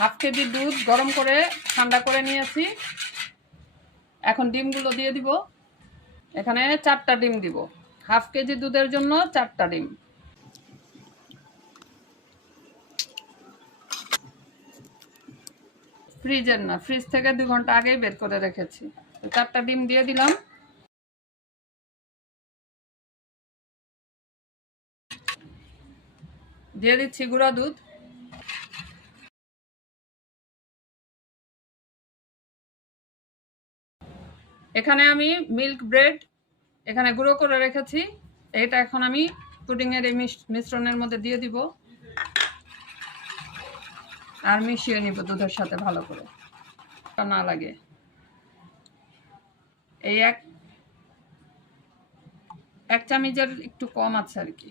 Half KG দুধ গরম করে ঠান্ডা করে নিয়েছি। এখন ডিমগুলো দিয়ে দিব। এখানে 4টা ডিম দিব। হাফ কেজি দুধের জন্য 4টা ডিম। ফ্রিজের না, ফ্রিজ থেকে 2 ঘন্টা আগেই বের করে রেখেছি। 4টা ডিম দিয়ে দিলাম। দিয়ে দিচ্ছি গুঁড়া দুধ। এখানে আমি মিল্ক ব্রেড এখানে গুঁড়ো করে রেখেছি। এটা এখন আমি পুডিংয়ের এই মিশ্রণের মধ্যে দিয়ে দিব আর মিশিয়ে নিব দুধের সাথে ভালো করে, না লাগে। এই এক চামচের একটু কম আছে আর কি।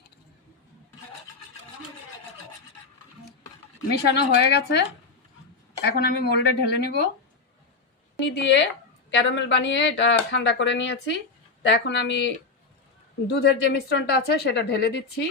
মিশানো হয়ে গেছে। এখন আমি মোল্ডে ঢেলে নিব। চিনি দিয়ে ক্যারামেল বানিয়ে এটা ঠান্ডা করে নিয়েছি। তা এখন আমি দুধের যে মিশ্রণটা আছে সেটা ঢেলে দিচ্ছি।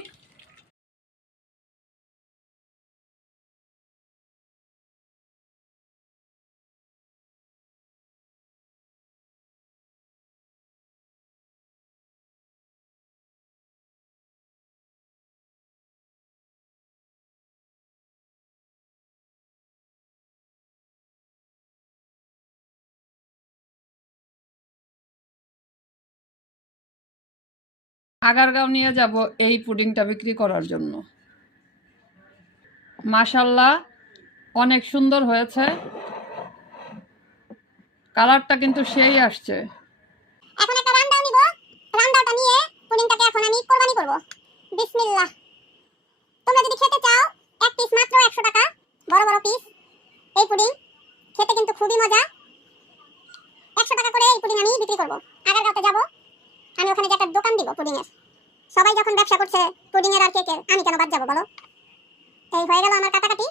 আগারগাঁও নিয়ে যাব এই পুডিংটা বিক্রি করার জন্য। মাশাআল্লাহ, অনেক সুন্দর হয়েছে। কালারটা কিন্তু সেই আসছে। এখন একটা রান্দাও নিব। রান্দাটা নিয়ে পুডিংটাকে এখন আমি কোরবানি করব। বিসমিল্লাহ। তোমরা যদি খেতে চাও, এক পিস মাত্র 100 টাকা, বড় বড় পিস। এই পুডিং খেতে কিন্তু খুবই মজা। 100 টাকা করে এই পুডিং আমি বিক্রি করব। আগারগাঁওতে যাব, আমি ওখানে যে একটা দোকান দিব পুডিং এর। সবাই যখন ব্যবসা করছে পুডিং এর আর কেকের, আমি কেন বাদ যাব বলো? এই হয়ে গেল আমার কাটাকাটি।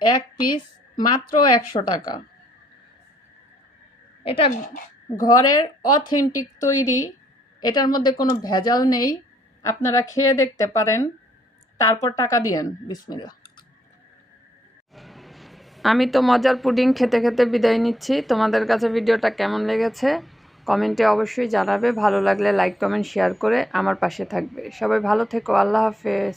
এক পিস মাত্র 100 টাকা। এটা ঘরের অথেন্টিক তৈরি, এটার মধ্যে কোনো ভেজাল নেই। আপনারা খেয়ে দেখতে পারেন, তারপর টাকা দিয়েন। বিসমিল্লাহ। আমি তো মজার পুডিং খেতে খেতে বিদায় নিচ্ছি। তোমাদের কাছে ভিডিওটা কেমন লেগেছে কমেন্টে অবশ্যই জানাবে। ভালো লাগলে লাইক কমেন্ট শেয়ার করে আমার পাশে থাকবে। সবাই ভালো থেকো। আল্লাহ হাফেজ।